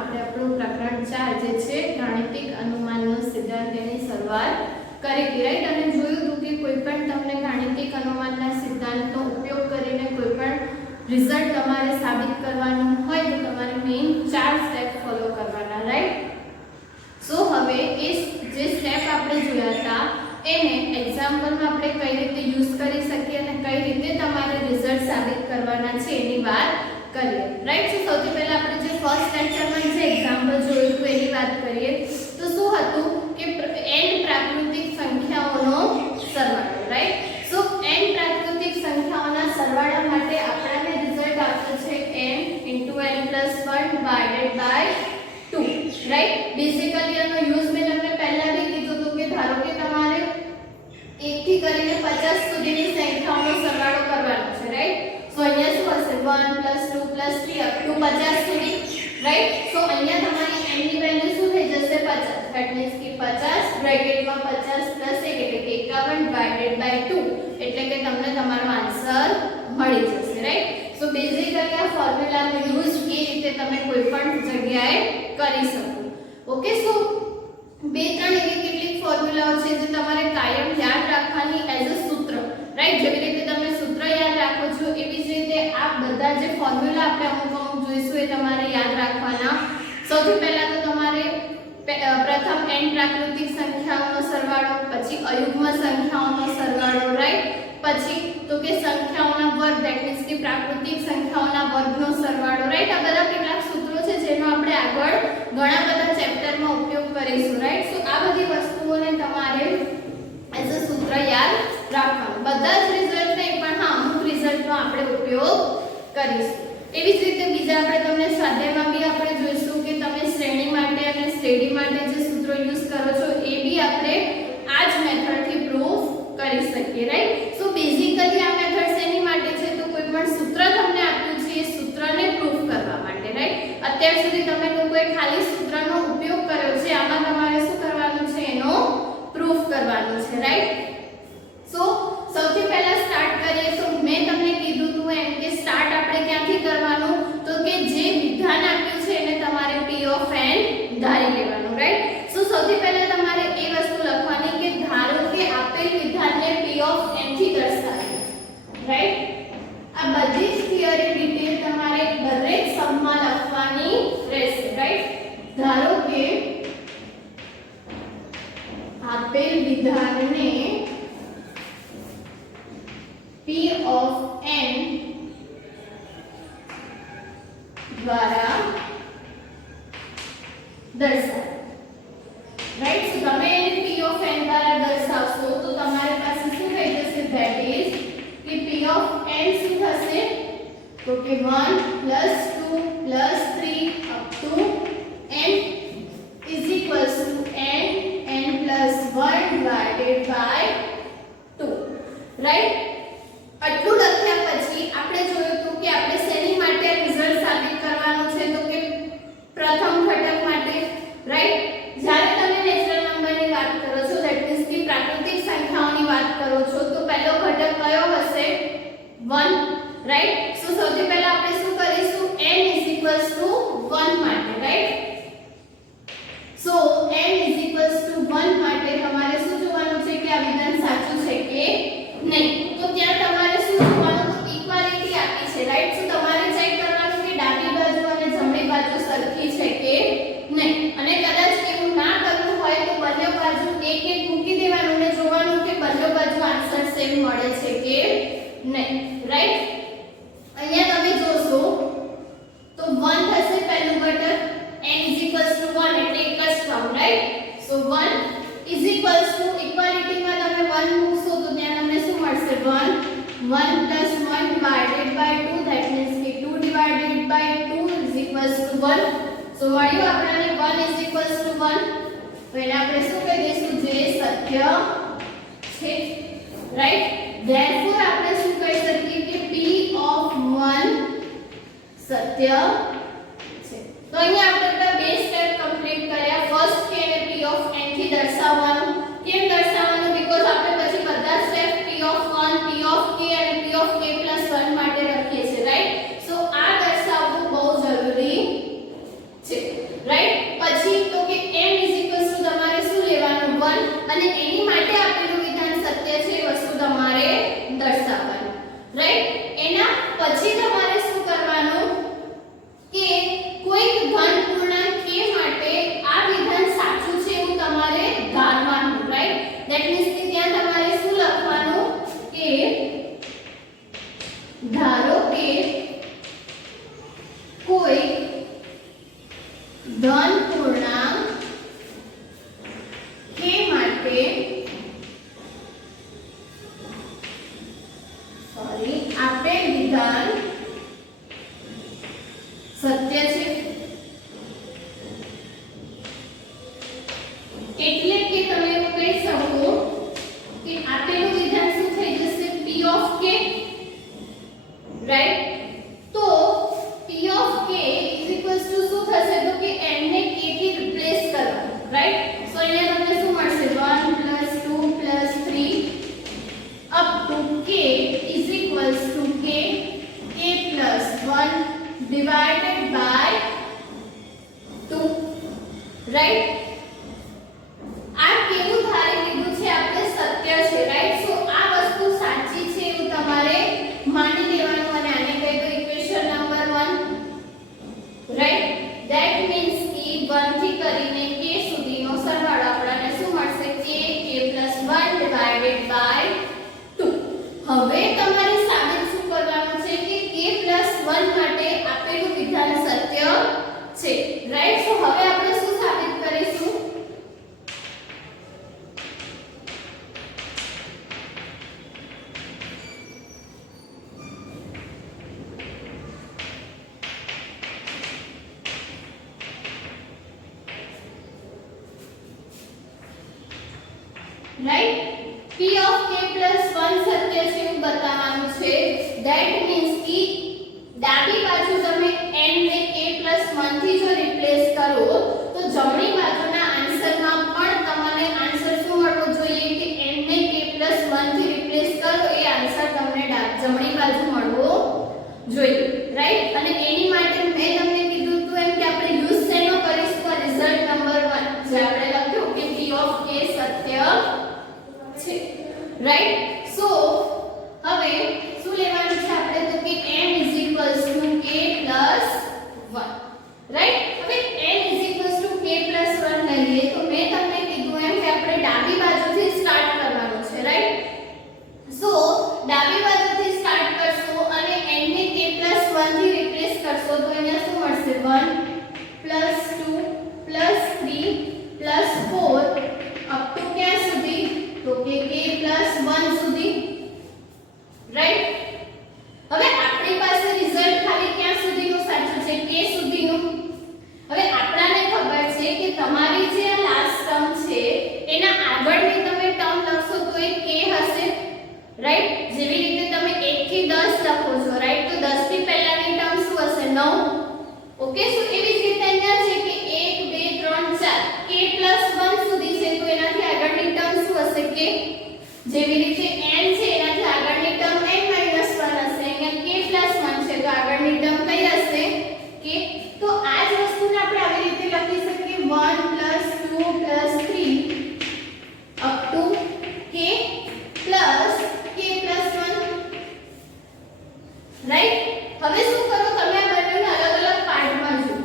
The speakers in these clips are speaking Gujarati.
આપણે આપણું પ્રકરણ 4 જે છે ગાણિતિક અનુમાનનો સિદ્ધાંત એની શરૂઆત કરી હતી, રાઈટ? અને જોયું હતું કે કોઈ પણ તમને ગાણિતિક અનુમાનના સિદ્ધાંતનો ઉપયોગ કરીને કોઈ પણ રિઝલ્ટ તમારે સાબિત કરવાનું હોય તો તમારે મેઇન 4 સ્ટેપ ફોલો કરવાના, રાઈટ? સો હવે એ જે સ્ટેપ આપણે જોયા હતા એને એક્ઝામ્પલમાં આપણે કઈ રીતે યુઝ કરી શકીએ અને કઈ રીતે તમારે રિઝલ્ટ સાબિત કરવાના છે એની વાત કરીએ, રાઈટ? સો સૌથી પહેલા આપણે જે ફર્સ્ટ લેક્ચરમાં જે એક્ઝામ્પલ જોયું હતું એની વાત કરીએ તો શું હતું કે n પ્રાકૃતિક સંખ્યાઓનો સરવાળો, રાઈટ? સો n પ્રાકૃતિક સંખ્યાઓના સરવાળા માટે આપણને રિઝલ્ટ આપશે છે n * n + 1 / 2, રાઈટ? બેઝિકલી આનો યુઝ મેં તમને પહેલા બી કીધું હતું કે ધારો કે તમારે 1 થી કરીને 50 સુધીની સંખ્યાઓનો સરવાળો કરવાનો છે, રાઈટ? સો અહીંયા શું હશે 1 + 2 + 3 અપ ટુ 50 સુધી, રાઈટ? સો અહીંયા તમારી n ની વેલ્યુ શું થઈ જશે 50, ધેટ મીન્સ કે 50 બ્રેકેટમાં 50 + 1 એટલે કે 51/2 એટલે કે તમને તમારો આન્સર મળી જશે, રાઈટ? સો બેઝિકલી આ ફોર્મ્યુલાનો યુઝ એ રીતે તમે કોઈ પણ જગ્યાએ કરી શકો. ઓકે, સો બે ત્રણ એવી કેટલીક ફોર્મ્યુલાઓ છે જે તમારે કાયમ યાદ રાખવાની એઝ અ સૂત્ર, રાઈટ? જેવી રીતે તમે સૂત્ર યાદ રાખો છો એવી જ રીતે આ બધા જે ફોર્મ્યુલા આપણે અમુક જોઈશું એ તમારે યાદ રાખવાના. સૌથી પહેલા તો તમારે પ્રથમ n પ્રાકૃતિક સંખ્યાઓનો સરવાળો, પછી અયુગ્મ સંખ્યાઓનો સરવાળો, રાઈટ? પછી તો કે સંખ્યાઓના વર્ગ, ધેટ મીન્સ કે પ્રાકૃતિક સંખ્યાઓના વર્ગનો સરવાળો, રાઈટ? આ બધા કેટલાક સૂત્રો છે જેનો આપણે આગળ ઘણા બધા ચેપ્ટરમાં ઉપયોગ કરીશું, રાઈટ? સો આ બધી વસ્તુઓને તમારે એઝ અ સૂત્ર યાદ રાખવાનું. બધા જ રિઝલ્ટ નહીં પણ હા અમુક રિઝલ્ટનો આપણે ઉપયોગ કરીશું. એવી જ રીતે બીજા આપણે તમને સ્વાધ્યાયમાં બી આપણે જોઈશું કે તમે શ્રેણી માટે અને શ્રેણી માટે જે સૂત્રો યુઝ કરો છો એ બી આપણે આ જ મેથડથી પ્રૂફ કરી શકીએ, રાઈટ? સો બેઝિકલી આ મેથડ શેની માટે છે તો કોઈ પણ સૂત્ર તમને આપ્યું છે એ સૂત્રને પ્રૂફ કરવા માટે, રાઈટ? અત્યાર સુધી તમે લોકોએ ખાલી સૂત્રનો ઉપયોગ કર્યો છે, આમાં તમારે શું કરવાનું છે એનો પ્રૂફ કરવાનું છે, રાઈટ? સો સૌથી પહેલા સ્ટાર્ટ કરીએ. સો મેં તમને કીધું હતું એમ કે સ્ટાર્ટ આપણે ક્યાંથી કરવાનું તો કે જે વિધાન આપ્યું છે એને તમારે p ઓફ n ધારી લેવાનું, રાઈટ? સો સૌથી પહેલા તમારે એ વસ્તુ લખવાની કે ધારો કે આપેલ વિધાનને p ઓફ n થી દર્શાવીએ, રાઈટ? આ બધી જ થિયરી ડિટેલ તમારે દરેક સમમાં લખવાની રહેશે, રાઈટ? ધારો કે આપેલ વિધાનને p of n દ્વારા દર્શાવો, રાઈટ? સો તમે એને p of n દ્વારા દર્શાવશો તો તમારી પાસે શું થઈ જશે, ધેટ ઇઝ કે p of n શું થશે તો કે 1 + 2 + 3 up to n is equals to n + 1 divided by 2, right? આટલું લખ્યા પછી આપણે જોયું હતું કે આપણે શેની માટે રિઝલ્ટ સાબિત કરવાનું છે તો કે પ્રથમ ઘટક માટે, રાઈટ? જ્યારે તમે નેચરલ નંબરની વાત કરો છો ધેટ મીન્સ કે પ્રાકૃતિક સંખ્યાઓની વાત કરો છો તો પહેલો ઘટક કયો હશે 1, રાઈટ? સો સૌથી પહેલા આપણે શું કરીશું n = 1 માટે, રાઈટ? સો n = 1 માટે તમારે શું જોવાનું છે કે આ વિધાન સાચું છે કે નહીં. તો ત્યાં તમારે શું જોવાનું ઇક્વાલિટી આપી છે, રાઈટ? સો તમારે ચેક કરવાનું કે ડાબી બાજુ અને જમણી બાજુ સરખી છે કે નહીં. અને કદાચ એવું ના કરવું હોય તો બંને બાજુ એક એક મૂકી દેવાનું અને જોવાનું કે બંને બાજુ આન્સર સેમ મળે છે કે નહીં, રાઈટ? અહીંયા તમે જોશો તો 1 થશે પહેલું ઘટક, n = 1 એટલે એક જ ટર્મ, રાઈટ? સો 1 = ઇક્વાલિટીમાં તમે 1 મૂકશો તો ત્યાં તમને શું મળશે 1 + 1 divided by 2 that means કે 2 divided by 2 is equals to 1. સો મળ્યું આપણને 1 is equals to 1. તો એને આપણે શું કહી દઈશું જે સત્ય છે, રાઈટ? therefore આપણે શું કહી શકીએ કે p of 1 સત્ય છે. તો અહીંયા આપણે બે સ્ટેપ કમ્પ્લીટ કર્યા. ફર્સ્ટ કે એને p of n થી દર્શાવવાનું. કેમ દર્શાવવાનું? બીકોઝ આપણે પછી બધા step p of 1 p of k અને p of k + 1 માટે રાખીએ છીએ, રાઈટ? સો આ દર્શાવવું બહુ જરૂરી છે. કોઈ ધન પૂર્ણાંક k માટે આપેલ વિધાન સત્ય છે, એટલે કે તમે એવું કહી શકો કે આપેલું વિધાન શું થઈ જશે p of k, રાઈટ। તો p of k શું થશે તો કે n ને k થી રિપ્લેસ કરવાનું, રાઈટ। સો અહીંયા તમને શું મળશે 1 + 2 + 3 up to k is equals to k plus 1 divided by 2, right? આ કેવું ધારી લીધું છે આપણે સત્ય છે, રાઈટ। સો આ વસ્તુ સાચી છે એવું તમારે માની લેવાનું અને આને કહી દો equation number 1, right. That means કે 1 થી કરીને k સુધીનો સરવાળો આપણને શું મળશે k plus 1 divided by 2। હવે તમારે સાબિત શું કરવાનું છે કે k plus 1 માટે આપેલું વિધાન સત્ય છે, રાઈટ। સો હવે આપણે શું સાબિત કરીશું? Right, p of k plus 1 સત્ય છે એવું બતાવવાનું છે। ધેટ મીન્સ કે ડાબી બાજુ તમે n ને k plus 1 થી જો રિપ્લેસ કરો તો જમણી બાજુના આન્સરમાં પણ તમને આન્સર શું મળવો જોઈએ કે n ને k plus 1 થી રિપ્લેસ કરો એ આન્સર તમને જમણી બાજુ મળવો જોઈએ, રાઈટ। અને એની માટે મેં તમને કીધું હતું એમ કે આપણે યુઝ શેનો કરીશું રિઝલ્ટ નંબર 1 જે આપણે લખ્યું કે p of k સત્ય છે, રાઈટ। સો હવે શું લેવાનું છે આપણે તો કે n k plus 1, રાઈટ। હવે n k plus 1 લઈએ તો મેં તમને કીધું એમ કે આપણે ડાબી બાજુથી સ્ટાર્ટ કરવાનું છે, રાઈટ। સો ડાબી બાજુથી સ્ટાર્ટ કરશો અને n ને k plus 1 થી રિપ્લેસ કરશો તો અહીંયા શું મળશે 1 plus 2 plus 3 plus 4 up to ક્યાં સુધી તો કે k plus 1 સુધી, રાઈટ। હવે આપણી પાસે રિઝલ્ટ ખાલી ક્યાં સુધીનું સાચું છે k સુધીનું। હવે આપણાને ખબર છે કે તમારી જે આ લાસ્ટ ટર્મ છે એના આગળની તમે ટર્મ લખશો તો એ k હશે, રાઈટ। જેવી રીતે તમે 1 થી 10 લખો છો, રાઈટ, તો 10 થી પહેલાની ટર્મ શું હશે 9, ઓકે। સો એવી જ રીતે અહીંયા છે કે 1 2 3 4 k plus 1 સુધી છે તો એનાથી આગળની ટર્મ શું હશે k, જેવી રીતે n છે એનાથી આગળની ટર્મ n minus 1 હશે, અહીંયા k plus 1 છે તો આગળની ટર્મ કઈ હશે k। તો આ જ વસ્તુને આપણે આવી રીતે લખી શકીએ 1 plus 2 plus 3 up to k plus 1, right. હવે શું કરો તમે આ બંનેને અલગ અલગ પાર્ટમાં જુઓ,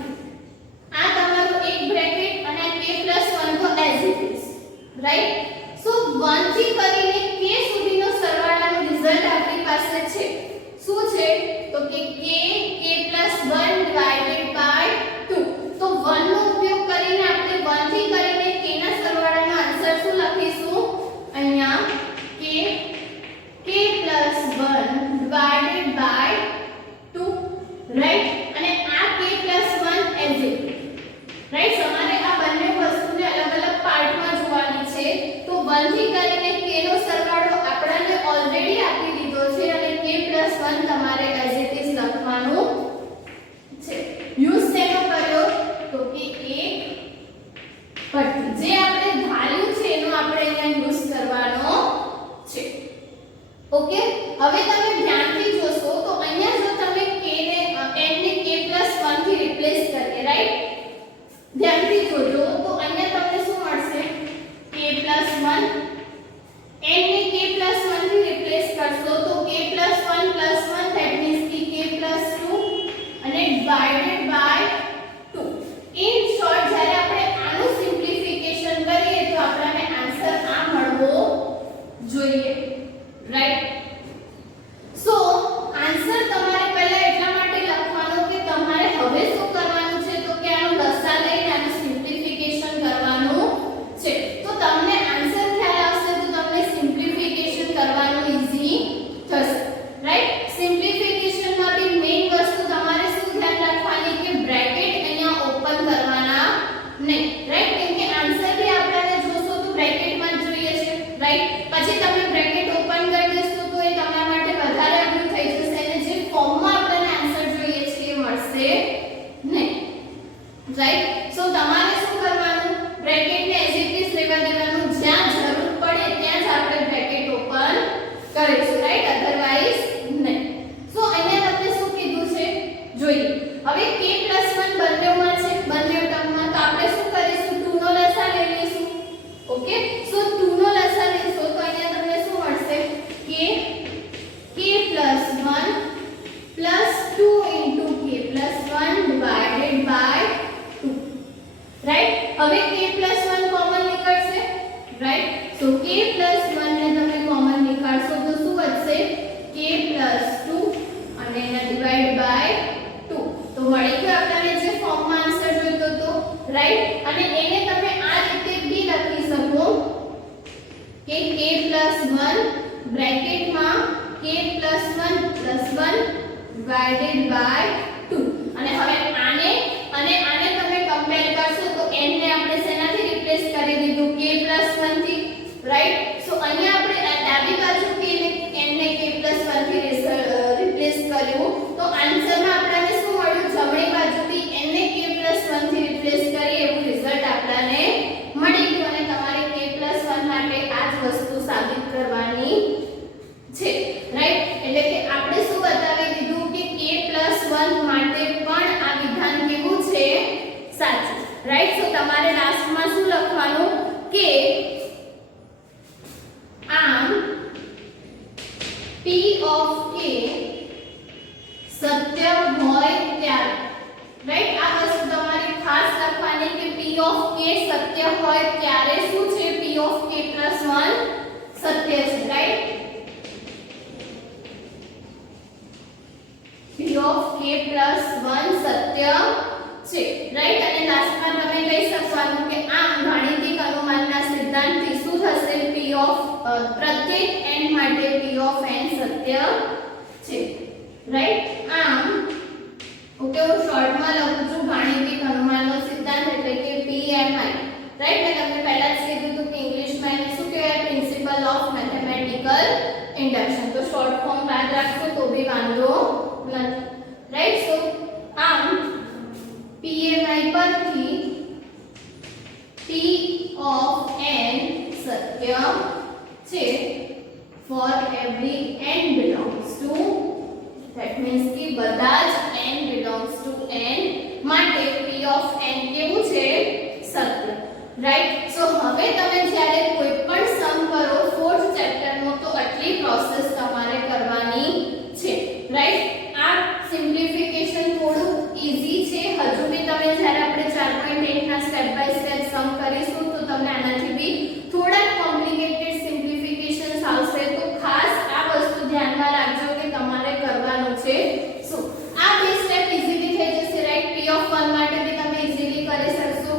આ તમારું એક બ્રેકેટ અને આ k plus 1 તો એઝ ઇટ ઇઝ, રાઈટ। સો 1 થી કરીને k સુધીનો સરવાળાનો રિઝલ્ટ આપણી પાસે છે શું છે તો કે k plus 1 divided by 2। તો 1 નો ઉપયોગ કરીને આપણે 1 થી કરીને k ના સરવાળાનો આન્સર શું લખીશું અહીંયા k plus 1 divided by 2, right. અને આ k plus 1 as it, right. તમારે આ બંને વસ્તુને અલગ અલગ પાર્ટમાં જોવાની છે। તો 1 થી કરીને k નો સરવાળો આપણને ઓલરેડી આપી દીધો છે અને k plus 1 તમારે એઝ ઇટ ઇઝ લખવાનું છે। યુઝ શેનો કર્યો તો કે એક પટ્ટી જે આપણે ધાર્યું છે એનો આપણે અહીંયા યુઝ કરવાનો છે, ઓકે। હવે તમે ધ્યાનથી જોશો તો અહીંયા જો તમે k ને n ને k plus 1 થી રિપ્લેસ કરીએ, રાઈટ, ધ્યાનથી જોજો તો અહીંયા તમને શું મળશે k plus 1, n ને k plus 1 થી રિપ્લેસ કરશો તો k plus 1 ધેટ મીન્સ કે k plus 2 અને divided by 2। ઇન શોર્ટ જ્યારે આપણે આનું સિમ્પ્લિફિકેશન કરીએ તો આપણને આન્સર આ મળવો જોઈએ, રાઈટ। સો આન્સર તમારે પહેલા એટલા માટે લખવાનો કે તમારે હવે રાઈટ. સો તમારે શું કરવાનું, બ્રેકેટને એઝ ઇટ ઇઝ રહેવા દેવાનું, જ્યાં જરૂર પડે ત્યાં જ આપણે બ્રેકેટ ઓપન કરીશું, રાઈટ, અધરવાઇઝ નહીં. સો અહીંયા તમને શું કીધું છે જોઈએ. હવે k+1 બંનેમાં છે, બંને ટર્મમાં, તો આપણે શું કરીશું, 2 નો લસા લઈ લઈશું. ઓકે, સો 2 નો લસા લેશો તો અહીંયા તમને શું મળશે, k+1 + 2 into k+1 divided by 2, right. હવે k+1 કોમન નીકળશે, રાઈટ. સો k+1 ને તમે કોમન નીકાળશો તો શું વધશે, k+2 અને એને ડિવાઇડ બાય 2. તો મળી ગયો આપણને જે ફોર્મમાં આન્સર જોઈતો હતો, રાઈટ. અને એને તમે આ રીતે બી લખી શકો કે k+1 બ્રેકેટમાં k+1 + 1 divided by 2. અને હવે આને અને આને તમે કમ્પેર કરશો તો n ને આપણે શેનાથી રિપ્લેસ કરી દીધું, k+1 થી, રાઈટ. સો અહીંયા આપણે ડાબી બાજુ k ને n ને k+1 થી રિપ્લેસ કર્યું તો આન્સરમાં આપણને શું મળ્યું, જમણી બાજુથી n ને k+1 થી રિપ્લેસ કરી એવું રિઝલ્ટ આપણને મળી ગયું. અને તમારે k+1 માટે આ જ વસ્તુ સાબિત કરવાની છે, રાઈટ. એટલે કે આપણે શું બતાવી દીધું કે k+1 માટે પણ આ વિધાન કેવું છે, સાચું, રાઈટ. સો તમારે લાસ્ટમાં શું લખવાનું કે આમ p of k સત્ય હોય ત્યારે, રાઈટ. આ વસ્તુ તમારે ખાસ લખવાની કે p of k સત્ય હોય ત્યારે શું છે, p of k+1 સત્ય છે, રાઈટ. p of k+1 સત્ય છે, રાઈટ. અને લાસ્ટમાં તમે કહી શકવાનું કે આમ ગાણિતિક અનુમાનના સિદ્ધાંતથી શું થશે, p of પ્રત્યેક n માટે p of n સત્ય છે, રાઈટ. આમ ઓકે, હું શોર્ટમાં લખું છું ગાણિતિક અનુમાનનો સિદ્ધાંત એટલે કે PMI, રાઈટ. મેં તમને પહેલા જ કીધું હતું કે ઇંગ્લિશમાં એને શું કહેવાય, પ્રિન્સિપલ ઓફ મેથેમેટિકલ ઇન્ડક્શન. તો શોર્ટ ફોર્મ યાદ રાખશો તો બી વાંધો નથી, રાઈટ. સો આમ PMI પરથી P of n સત્ય છે for every n belongs to, that means કે બધા જ n belongs to n માટે p of n કેવું છે, સત્ય, રાઈટ. સો હવે તમે જ્યારે કોઈ પણ સમ કરો 4th ચેપ્ટરનો તો આટલી પ્રોસેસ તમારે કરવાની છે, રાઈટ. આ સિમ્પ્લિફિકેશન થોડું ઈઝી છે, હજુ બી તમે જ્યારે આપણે 4.8 ના સ્ટેપ બાય સ્ટેપ સમ કરીશું તો તમને આનાથી બી થોડા કોમ્પ્લિકેટેડ સિમ્પ્લિફિકેશન્સ આવશે. તો ખાસ આ વસ્તુ ધ્યાનમાં રાખજો કે તમારે કરવાનું છે શું. આ બે સ્ટેપ ઈઝીલી થઈ જશે, રાઈટ. p of 1 માટે બી તમે ઈઝીલી કરી શકશો.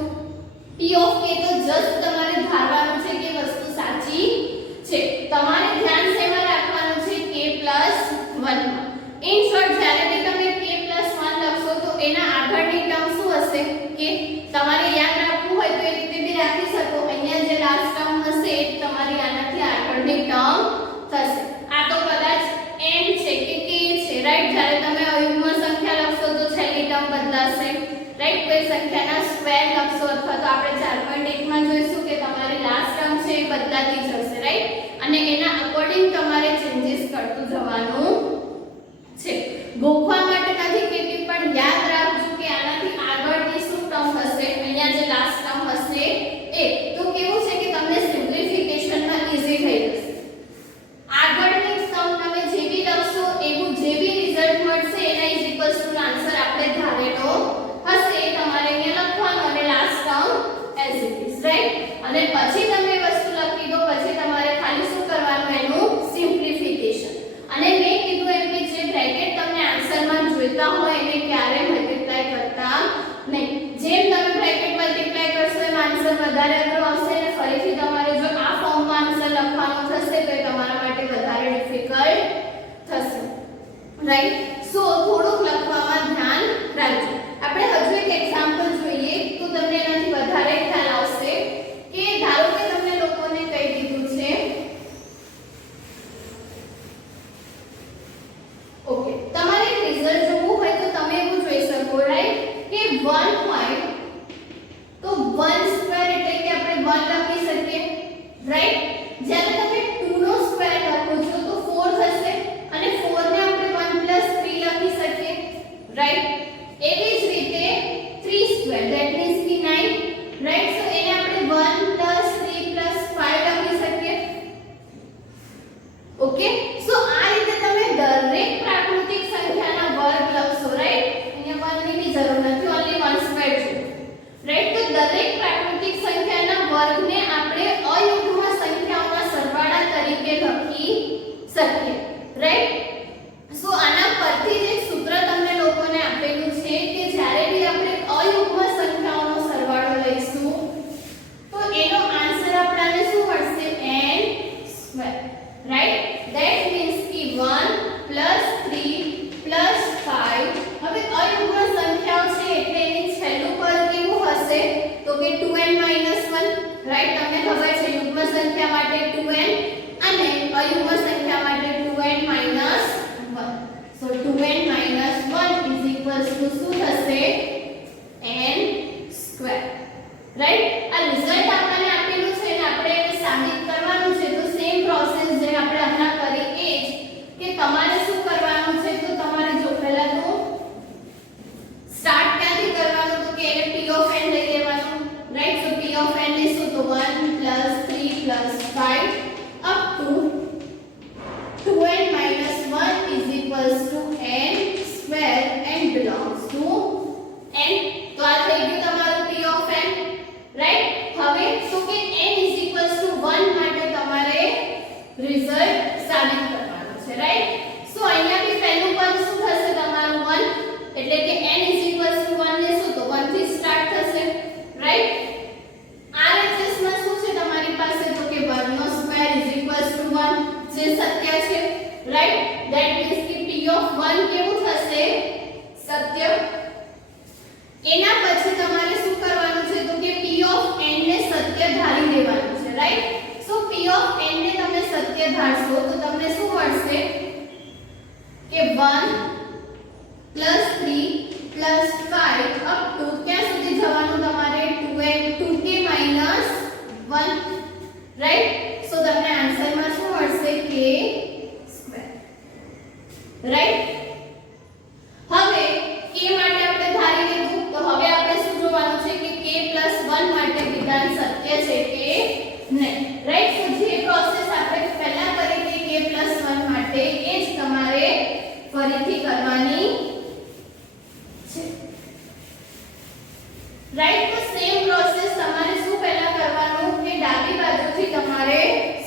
p of k તો જસ્ટ તમારે ધારવાનું છે કે વસ્તુ સાચી છે. તમારે ધ્યાન શેમાં રાખવાનું છે, k+1 માં. ઇન શોર્ટ જ્યારે બી તમે k+1 લખશો તો એના આગળની ટર્મ શું હશે, કે તમારે યાદ રાખવું હોય તો એ રીતે બી રાખી શકો. અહીંયા જે લાસ્ટ ટર્મ હશે એ તમારી આનાથી આગળની ટર્મ થશે. આ તો કદાચ n છે કે k છે, રાઈટ. જ્યારે તમે અયુગ્મ સંખ્યા લખશો તો છેલ્લી ટર્મ બદલાશે, રાઈટ. કોઈ સંખ્યાના સ્ક્વેર લખશો અથવા તો આપણે 4.1 માં જોઈશું કે તમારી લાસ્ટ ટર્મ છે એ બદલાતી જશે, રાઈટ. અને એના અકોર્ડિંગ તમારે ચેન્જીસ કરતું જવાનું છે. ગોખવા માટે નથી કહેતી પણ યાદ રાખજો કે આનાથી આગળની શું ટર્મ હશે, અહીંયા જે લાસ્ટ ટર્મ હશે એ. તો કેવું છે કે તમને સિમ્પ્લિફિકેશનમાં ઈઝી થઈ જશે. આગળની ટર્મ તમે જે બી લખશો એવું જે બી રિઝલ્ટ મળશે એના ઇઝ ઇક્વલ્સ ટુ આન્સર આપણે ધારેલો હશે એ તમારે અહીંયા લખવાનો અને last term as it is, right. અને પછી તમે વસ્તુ લખી દો, પછી તમારે ખાલી શું કરવાનું, એનું સિમ્પ્લિફિકેશન. અને મેં કીધું એમ કે જે બ્રેકેટ તમને આન્સરમાં જોઈતા હોય એને ક્યારે મલ્ટીપ્લાય કરતા નહીં. જેમ તમે બ્રેકેટ મલ્ટીપ્લાય કરશો એમ આન્સર વધારે અઘરો આવશે અને ફરીથી તમારે જો આ ફોર્મમાં આન્સર લખવાનો થશે તો એ તમારા માટે વધારે ડિફિકલ્ટ થશે, રાઈટ. સો થોડુંક લખવામાં ધ્યાન રાખજો. આપણે હજુ એક એક્ઝામ્પલ જોઈએ તો તમને એનાથી વધારે ખ્યાલ આવશે. કે ધારો કે તમને લોકોને કહી દીધું છે, ઓકે, તમારે રિઝલ્ટ જોવું હોય તો તમે એવું જોઈ શકો, રાઈટ, કે 1.2 1 લખી શકીએ, રાઈટ. જ્યારે તમે 2 નો સ્ક્વેર લખો છો તો 4 થશે અને 4 ને આપણે 1 + 3 લખી શકીએ, રાઈટ. એવી જ રીતે 3 સ્ક્વેર ધેટ મીન્સ કે 9, રાઈટ. સો એને આપણે 1 + 3 + 5 લખી શકીએ. ઓકે. સો આ રીતે તમે દરેક પ્રાકૃતિક સંખ્યાના વર્ગ લખશો, રાઈટ. અહીંયા 1 ની બી જરૂર નથી, ઓન્લી 1 સ્ક્વેર છે, રાઈટ. તો દરેક પ્રાકૃતિક સંખ્યાના વર્ગને આપણે અયુગ્મ સંખ્યાઓના સરવાળા તરીકે લખી શકીએ, રાઈટ. સો આના પરથી જ એક સૂત્ર તમને લોકોને આપેલું છે કે જ્યારે બી આપણે અયુગ્મ સંખ્યાઓનો સરવાળો લઈશું તો એનો આન્સર આપણને શું મળશે? n², right. ધેટ મીન્સ કે 1 + 3 + 5. હવે અયુગ્મ સંખ્યાઓ છે એટલે એની છેલ્લું પદ કેવું હશે? તો કે 2n - 1, રાઈટ. તમને ખબર છે યુગ્મ સંખ્યા માટે 2n અને અયુગ્મ સંખ્યા માટે 2n - 1. સો 2n - 1 શું થશે? n², right. આ રિઝલ્ટ આપણને આપેલું છે ને આપણે એને સાબિત કરવાનું છે. તો સેમ પ્રોસેસ જે આપણે હમણાં કરી એ જ કે તમારે શું કરવાનું છે? તો તમારે જો પહેલા તો સ્ટાર્ટ ક્યાંથી કરવાનું? તો કે એને p of n લઈ લેવાનું, right. So p of n લેશું તો 1 + 3 + 5 up to 2n - 1 = n² and belongs to n. તો આ થઈ ગયું તમારું p of n, રાઈટ. હવે તો કે n = 1 માટે તમારે રિઝલ્ટ સાબિત કરવાનું છે, રાઈટ. સો અહીંયા બી પહેલું પદ શું થશે? તમારું 1, એટલે કે n = 1 લેશું તો 1 થી સ્ટાર્ટ થશે, રાઈટ. RHS માં શું છે તમારી પાસે? તો કે 1 નો સ્ક્વેર = 1 જે સત્ય છે, રાઈટ. ધેટ મીન્સ કે p of 1 કેવું થશે? સત્ય. એના પછી તમારે શું કરવાનું છે? તો કે p of n ને સત્ય ધારી દેવાનું છે, right. So p of n ને તમે સત્ય ધારશો તો તમને શું મળશે? કે 1 + 3 + 5 up to ક્યાં સુધી જવાનું તમારે? 2k - 1, right. સો તમને આન્સરમાં શું મળશે? k², right. હવે k માટે આપણે ધારી લીધું તો હવે આપણે શું જોવાનું છે કે k + 1 માટે વિધાન સત્ય છે કે નહીં, રાઈટ. સો જે પ્રોસેસ આપણે પહેલા કરી હતી k + 1 માટે એ જ તમારે ફરીથી કરવાની છે, રાઈટ. તો સેમ પ્રોસેસ તમારે શું પહેલા કરવાનું કે ડાબી બાજુથી તમારે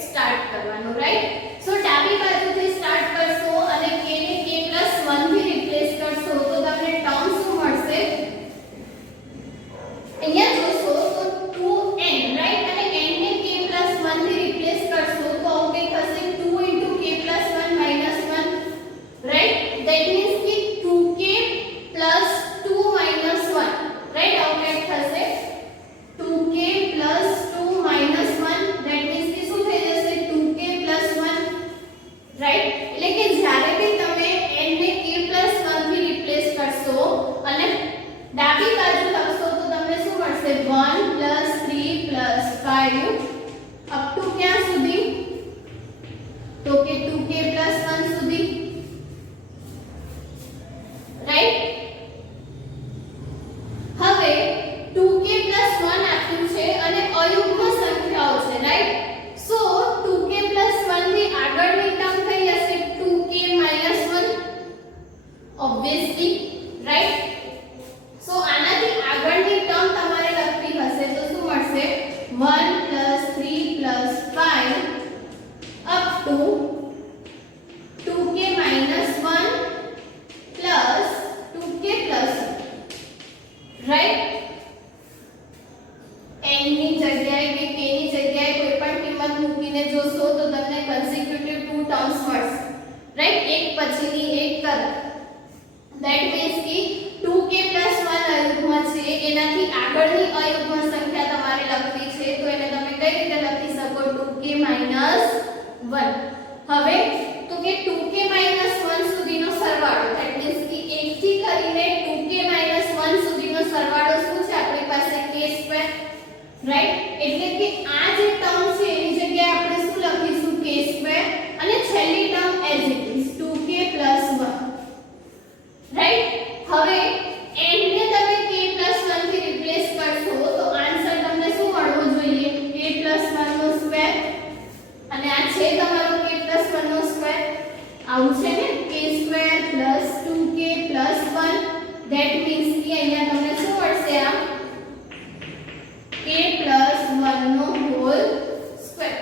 સ્ટાર્ટ કરવાનું, રાઈટ. સો ડાબી બાજુથી સ્ટાર્ટ કરશો અને k ને k + 1 થી રિપ્લેસ કરશો તો તમને ટર્મ શું મળશે? અહીંયા જોશો તો 2n, રાઈટ. અને n ને k + 1 થી રિપ્લેસ કરશો તો આવું કંઈક થશે 2 * k + 1 - 1, રાઈટ. ધેટ મીન્સ કે 2k + 2 - 1, રાઈટ. આવું કંઈક થશે 2k + 2 - 1 ધેટ મીન્સ કે શું થઈ જશે? 2k + 1, right. એટલે કે જ્યારે બી તમે n ને k + 1 થી રિપ્લેસ કરશો અને ડાબી બાજુ લખશો તો તમને શું મળશે? 1 + 3 + 5 up to ક્યાં સુધી? તો કે 2k + 1 સુધી, રાઈટ. હવે 2k + 1 આપ્યું છે અને અયુગ્મ સંખ્યાઓ છે, રાઈટ. સો 2k + 1 ની આગળની ટર્મ કઈ હશે? 2k - 1 obviously, right. સો આનાથી આગળની ટર્મ તમારે લખવી હશે તો શું મળશે? 1 + 3 + 5 up to 2k - 1 plus 2k plus 1, right. n ની જગ્યાએ કે k ની જગ્યાએ કોઈ પણ કિંમત મૂકીને જોશો તો તમને કન્સિક્યુટિવ 2 ટર્મ્સ મળશે, રાઈટ. એક પછીની એક તરફ. ધેટ મીન્સ કે 2k + 1 અયુગ્મ છે, એનાથી આગળની અયુગ્મ સંખ્યા તમારે લખવી છે તો એને તમે કઈ રીતે લખી શકો? 2k - 1. હવે તો કે 2k - 1 સુધીનો સરવાળો ધેટ મીન્સ કે 1 થી કરીને 2k - 1 સુધીનો સરવાળો શું છે આપણી પાસે? k², રાઈટ, એટલે કે આ જે ટર્મ છે એની જગ્યાએ આપણે શું લખીશું k² અને છેલ્લી term as it is 2k + 1. Right, હવે n ને તમે k + 1 થી રિપ્લેસ કરશો તો આન્સર તમને શું મળવો જોઈએ? k + 1 નો સ્ક્વેર, અને આ છે તમારો k + 1 નો સ્ક્વેર, આવું છે ને, k² + 2k + 1. ધેટ મીન્સ કે અહીંયા તમને શું મળશે? આ k + 1 નો હોલ સ્ક્વેર,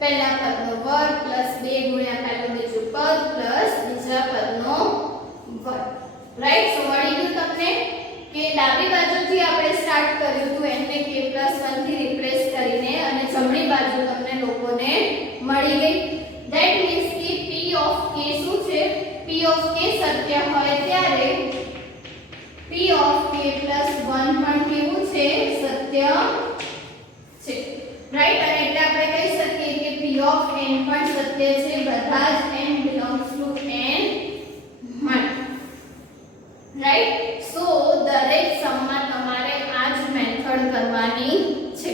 પહેલા પદનો વર્ગ પ્લસ 2 ગુણ્યા પહેલું બીજું પદ પ્લસ બીજા પદનો વર્ગ. રાઈટ, સો મળી ગયું તમને કે ડાબી બાજુથી આપણે સ્ટાર્ટ કર્યું હતું n ને k + 1 થી રિપ્લેસ કરીને, અને જમણી બાજુ તમને લોકોને મળી ગઈ. ધેટ મીન્સ કે p ઓફ k શું છે? p ઓફ k સત્ય હોય ત્યારે p ઓફ k + 1 પણ કેવું છે? સત્ય છે. રાઈટ, અને એટલે આપણે કહી શકીએ કે p ઓફ n પણ સત્ય છે, બધા જ n belongs to n માટે. રાઈટ, સો દરેક સમમાં તમારે આ જ મેથડ કરવાની છે.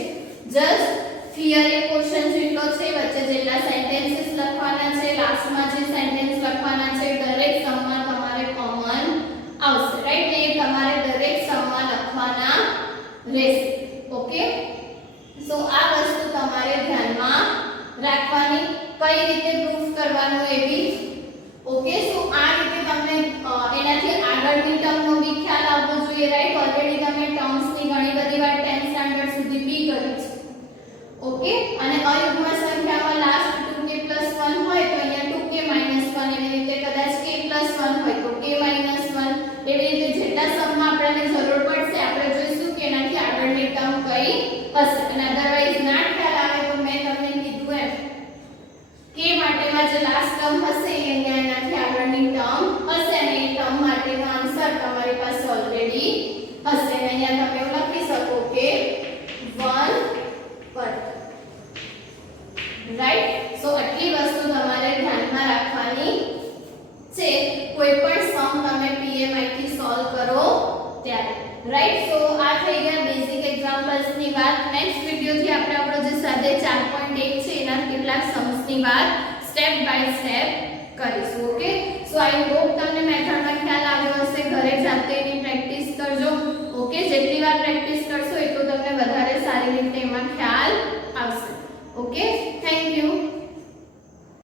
જસ્ટ થિયરી ક્વેશ્ચન જેટલો છે, વચ્ચે જેટલા સેન્ટેન્સીસ લખવાના છે, લાસ્ટમાં જે સેન્ટેન્સ લખવાના છે, દરેક સમમાં તમારે કોમન આવશે. રાઈટ, એ તમારે દરેક સમમાં લખવાના રહેશે. ઓકે, સો આ વસ્તુ તમારે ધ્યાનમાં રાખવાની, કઈ રીતે પ્રૂફ કરવાનું એ બી. ઓકે, સો આ રીતે તમને એનાથી આગળની ટર્મનો બી ખ્યાલ આવવો જોઈએ. રાઈટ, ઓલરેડી તમે ટર્મ્સની ઘણી બધી વાર 10th સ્ટાન્ડર્ડ સુધી બી કરી છે. ઓકે, અને અયુગ્મ સંખ્યામાં લાસ્ટ 2k + 1 હોય તો અહીંયા 2k - 1, એવી રીતે કદાચ k + 1 હોય તો k - 1, એવી રીતે જેટલા સમમાં આપણને જરૂર પડશે આપણે જોઈશું કે એનાથી આગળની ટર્મ કઈ હશે. અને અધરવાઇઝ ના ખ્યાલ આવે તો મેં તમને કીધું એમ k માટેમાં જે લાસ્ટ ટર્મ હશે એ અહીંયા એનાથી આગળની ટર્મ હશે, અને એ ટર્મ માટેનો આન્સર તમારી પાસે ઓલરેડી હશે. અહીંયા તમે એવું લખી શકો કે 1 પર. રાઈટ, સો આટલી વસ્તુ તમારે ધ્યાનમાં રાખવાની છે કોઈ પણ સમ તમે PMI થી સોલ્વ કરો ત્યારે. રાઈટ, સો આ થઈ ગયા બેઝિક એક્ઝામ્પલ્સ ની વાત. નેક્સ્ટ વિડિયો થી આપણે આપણો જે સ્વાધ્યાય 4.1 છે એના કેટલાક सम्स ની વાત સ્ટેપ બાય સ્ટેપ કરીશું. ઓકે, સો આઈ હોપ તમને મેથડમાં ખ્યાલ આવ્યો હશે. ઘરે જાતે એની પ્રેક્ટિસ કરજો. ઓકે, જેટલી વાર પ્રેક્ટિસ કરશો એટલું તમને વધારે સારી રીતે એમાં ખ્યાલ આવશે. ઓકે.